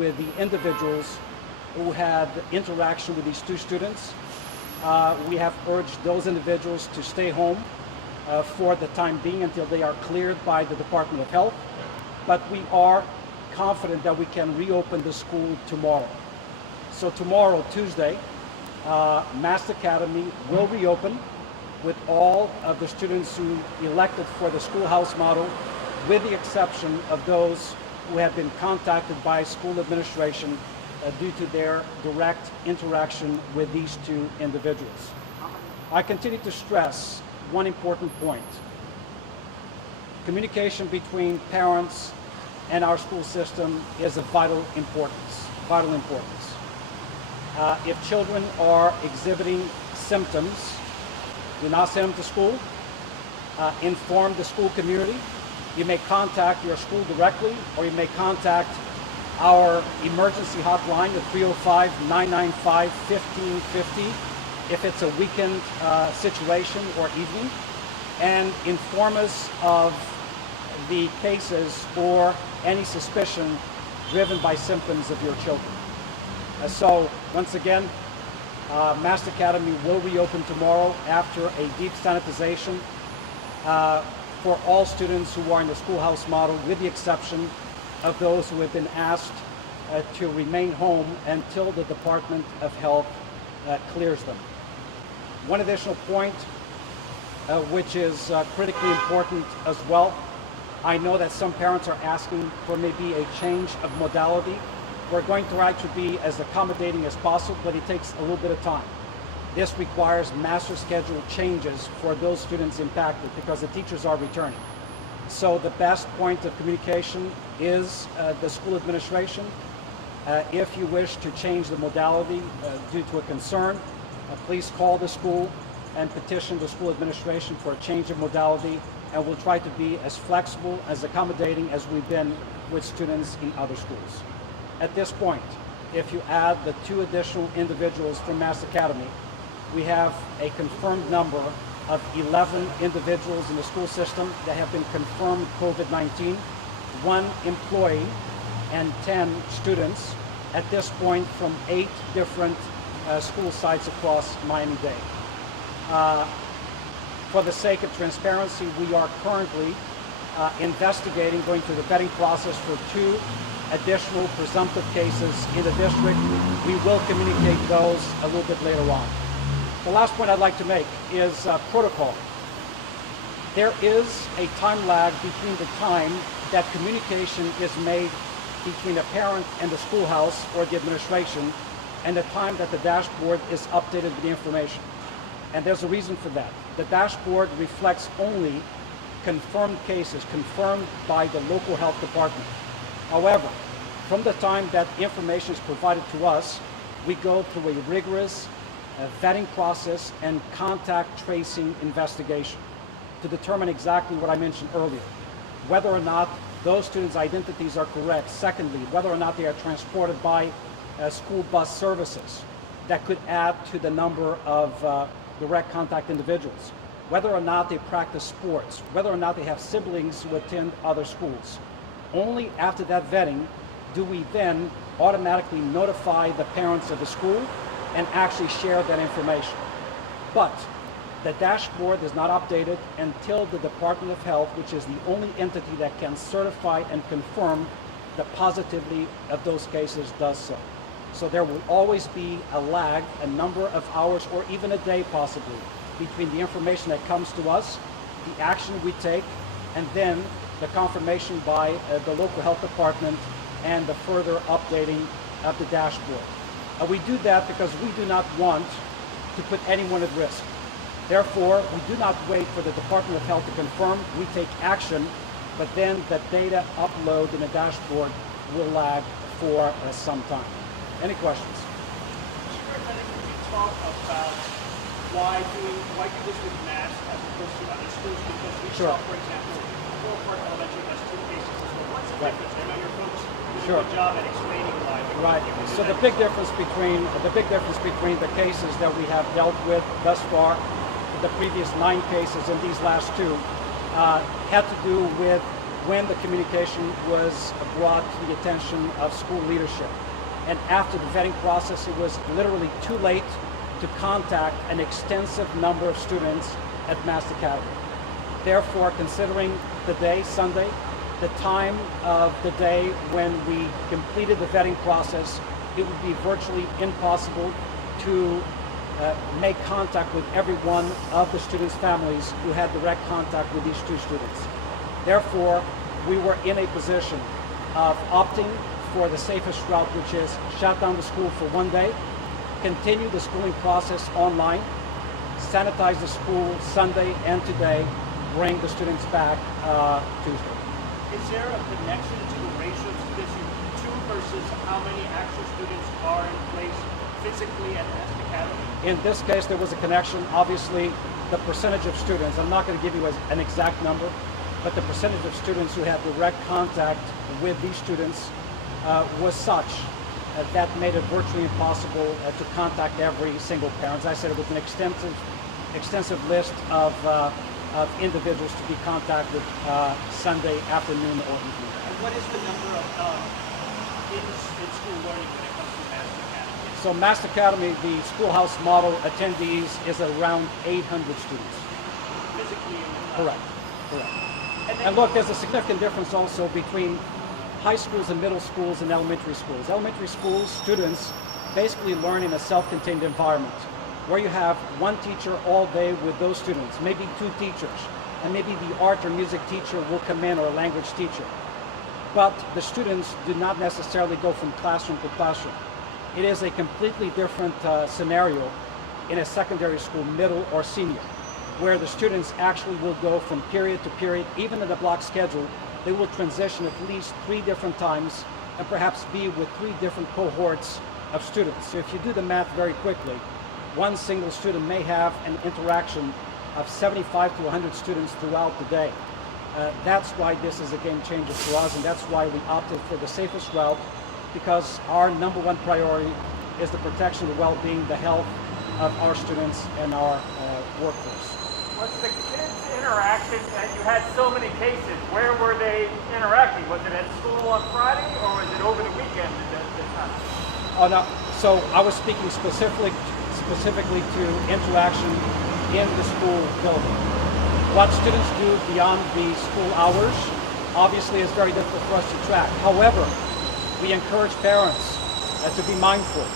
with the individuals who had interaction with these two students. We have urged those individuals to stay home for the time being until they are cleared by the Department of Health. But we are confident that we can reopen the school tomorrow. So tomorrow, Tuesday, Mast Academy will reopen with all of the students who elected for the schoolhouse model, with the exception of those who have been contacted by school administration due to their direct interaction with these two individuals. I continue to stress one important point. Communication between parents and our school system is of vital importance. If children are exhibiting symptoms, do not send them to school. Inform the school community. You may contact your school directly, or you may contact our emergency hotline at 305-995-1550 if it's a weekend situation or evening, and inform us of the cases or any suspicion driven by symptoms of your children. So once again, Mast Academy will reopen tomorrow after a deep sanitization for all students who are in the schoolhouse model, with the exception of those who have been asked to remain home until the Department of Health clears them. One additional point, which is critically important as well. I know that some parents are asking for maybe a change of modality. We're going to try to be as accommodating as possible, but it takes a little bit of time. This requires master schedule changes for those students impacted because the teachers are returning. So the best point of communication is the school administration. If you wish to change the modality due to a concern, please call the school and petition the school administration for a change of modality, and we'll try to be as flexible, as accommodating as we've been with students in other schools. At this point, if you add the two additional individuals from Mast Academy, we have a confirmed number of 11 individuals in the school system that have been confirmed COVID-19, 1 employee and 10 students at this point from 8 different school sites across Miami-Dade. For the sake of transparency, we are currently investigating, going through the vetting process for 2 additional presumptive cases in the district. We will communicate those a little bit later on. The last point I'd like to make is protocol. There is a time lag between the time that communication is made between a parent and the schoolhouse or the administration and the time that the dashboard is updated with the information. And there's a reason for that. The dashboard reflects only confirmed cases, confirmed by the local health department. However, from the time that information is provided to us, we go through a rigorous vetting process and contact tracing investigation to determine exactly what I mentioned earlier, whether or not those students' identities are correct. Secondly, whether or not they are transported by school bus services that could add to the number of direct contact individuals, whether or not they practice sports, whether or not they have siblings who attend other schools. Only after that vetting do we then automatically notify the parents of the school and actually share that information. But the dashboard is not updated until the Department of Health, which is the only entity that can certify and confirm the positivity of those cases, does so. So there will always be a lag, a number of hours or even a day possibly, between the information that comes to us, the action we take, and then the confirmation by the local health department and the further updating of the dashboard. We do that because we do not want to put anyone at risk. Therefore, we do not wait for the Department of Health to confirm. We take action, but then the data upload in the dashboard will lag for some time. Any questions? Superintendent, could you talk about why do this with Mast as opposed to other schools? Because we saw, for example, Floral Park Elementary has 2 cases as well. What's the difference? I know your folks do a good job at explaining why. Right. So the big difference between the cases that we have dealt with thus far, the previous 9 cases and these last 2, had to do with when the communication was brought to the attention of school leadership. And after the vetting process, it was literally too late to contact an extensive number of students at Mass Academy. Therefore, considering the day, Sunday, the time of the day when we completed the vetting process, it would be virtually impossible to make contact with every one of the students' families who had direct contact with these two students. Therefore, we were in a position of opting for the safest route, which is shut down the school for one day, continue the schooling process online, sanitize the school Sunday and today, bring the students back Tuesday. Is there a connection to the ratio of students you two versus how many actual students are in place physically at Mass Academy? In this case, there was a connection. Obviously, the percentage of students, I'm not going to give you an exact number, but the percentage of students who had direct contact with these students was such that made it virtually impossible to contact every single parent. As I said, it was an extensive list of individuals to be contacted Sunday afternoon or evening. And what is the number of in-school learning when it comes to Mass Academy? So Mass Academy, the schoolhouse model attendees is around 800 students. Physically in the class? Correct. And look, there's a significant difference also between high schools and middle schools and elementary schools. Elementary schools, students basically learn in a self-contained environment where you have one teacher all day with those students, maybe two teachers, and maybe the art or music teacher will come in or a language teacher. But the students do not necessarily go from classroom to classroom. It is a completely different scenario in a secondary school, middle or senior, where the students actually will go from period to period, even in a block schedule. They will transition at least 3 different times and perhaps be with 3 different cohorts of students. So if you do the math very quickly, one single student may have an interaction of 75 to 100 students throughout the day. That's why this is a game changer for us, and that's why we opted for the safest route, because our #1 priority is the protection, the well-being, the health of our students and our workforce. Was the kids' interaction, and you had so many cases, where were they interacting? Was it at school on Friday, or was it over the weekend this time? Oh, no. So I was speaking specifically to interaction in the school building. What students do beyond the school hours obviously is very difficult for us to track. However, we encourage parents to be mindful.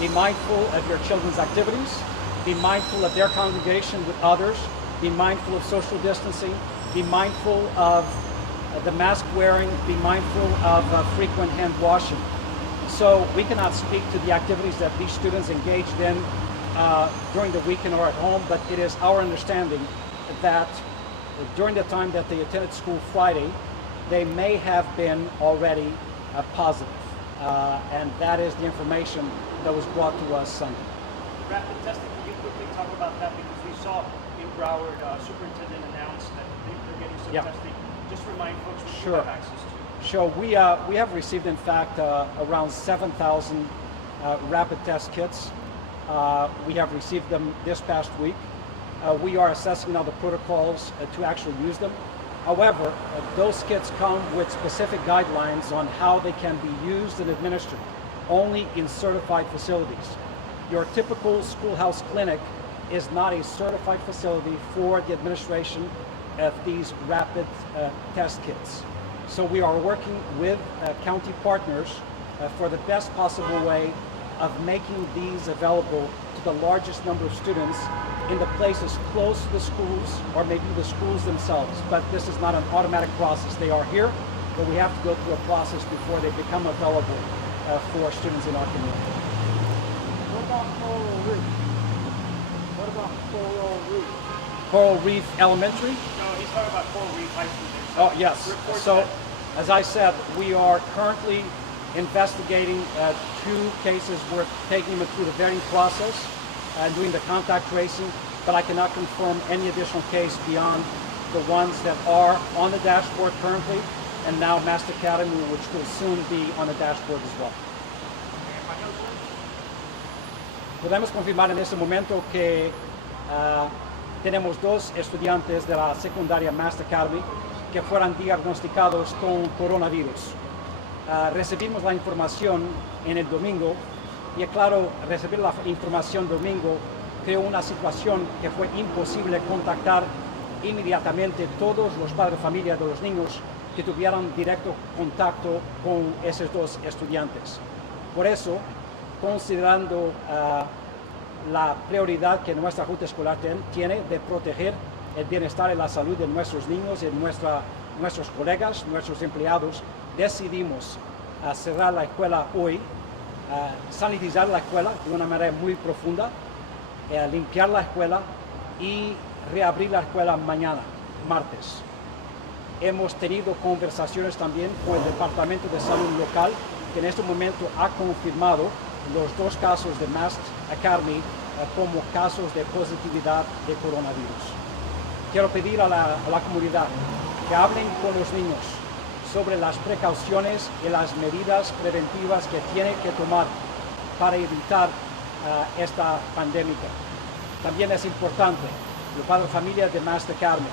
Be mindful of your children's activities. Be mindful of their congregation with others. Be mindful of social distancing. Be mindful of the mask wearing. Be mindful of frequent hand washing. So we cannot speak to the activities that these students engaged in during the weekend or at home, but it is our understanding that during the time that they attended school Friday, they may have been already positive. And that is the information that was brought to us Sunday. Rapid testing, can you quickly talk about that? Because we saw in Broward, superintendent announced that they're getting some testing. Just remind folks what you have access to. Sure. We have received, in fact, around 7,000 rapid test kits. We have received them this past week. We are assessing now the protocols to actually use them. However, those kits come with specific guidelines on how they can be used and administered, only in certified facilities. Your typical schoolhouse clinic is not a certified facility for the administration of these rapid test kits. So we are working with county partners for the best possible way of making these available to the largest number of students in the places close to the schools or maybe the schools themselves. But this is not an automatic process. They are here, but we have to go through a process before they become available for students in our community. What about Coral Reef? What about Coral Reef? Coral Reef Elementary? No, he's talking about Coral Reef High School. Oh, yes. So, as I said, we are currently investigating 2 cases. We're taking them through the vetting process and doing the contact tracing, but I cannot confirm any additional case beyond the ones that are on the dashboard currently, and now Mass Academy, which will soon be on the dashboard as well. Podemos confirmar en este momento que tenemos 2 estudiantes de la secundaria Mass Academy que fueran diagnosticados con coronavirus. Recibimos la información en el domingo y claro, recibir la información domingo creó una situación que fue imposible contactar inmediatamente todos los padres de familia de los niños que tuvieran directo contacto con esos dos estudiantes. Por eso, considerando la prioridad que nuestra Junta Escolar tiene de proteger el bienestar y la salud de nuestros niños y de nuestros colegas, nuestros empleados, decidimos cerrar la escuela hoy, sanitizar la escuela de una manera muy profunda, limpiar la escuela y reabrir la escuela mañana, martes. Hemos tenido conversaciones también con el Departamento de Salud local, que en este momento ha confirmado los 2 casos de Mast Academy como casos de positividad de coronavirus. Quiero pedir a la comunidad que hablen con los niños sobre las precauciones y las medidas preventivas que tienen que tomar para evitar esta pandemia. También es importante, los padres de familia de Mast Academy,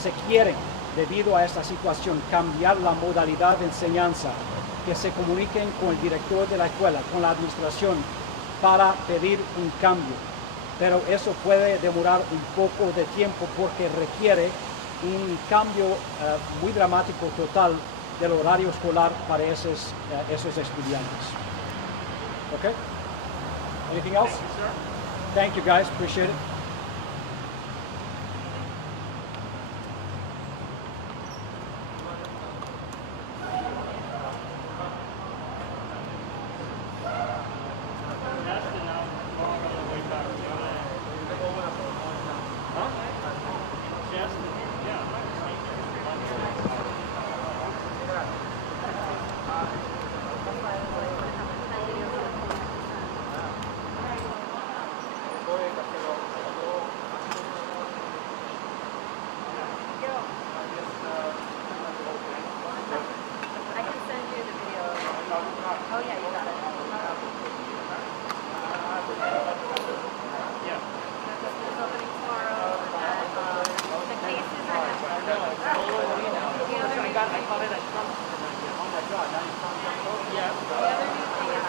se quieren, debido a esta situación, cambiar la modalidad de enseñanza, que se comuniquen con el director de la escuela, con la administración, para pedir un cambio. Pero eso puede demorar un poco de tiempo porque requiere un cambio muy dramático total del horario escolar para esos estudiantes. Okay? Anything else? Thank you, sir. Thank you guys, appreciate it.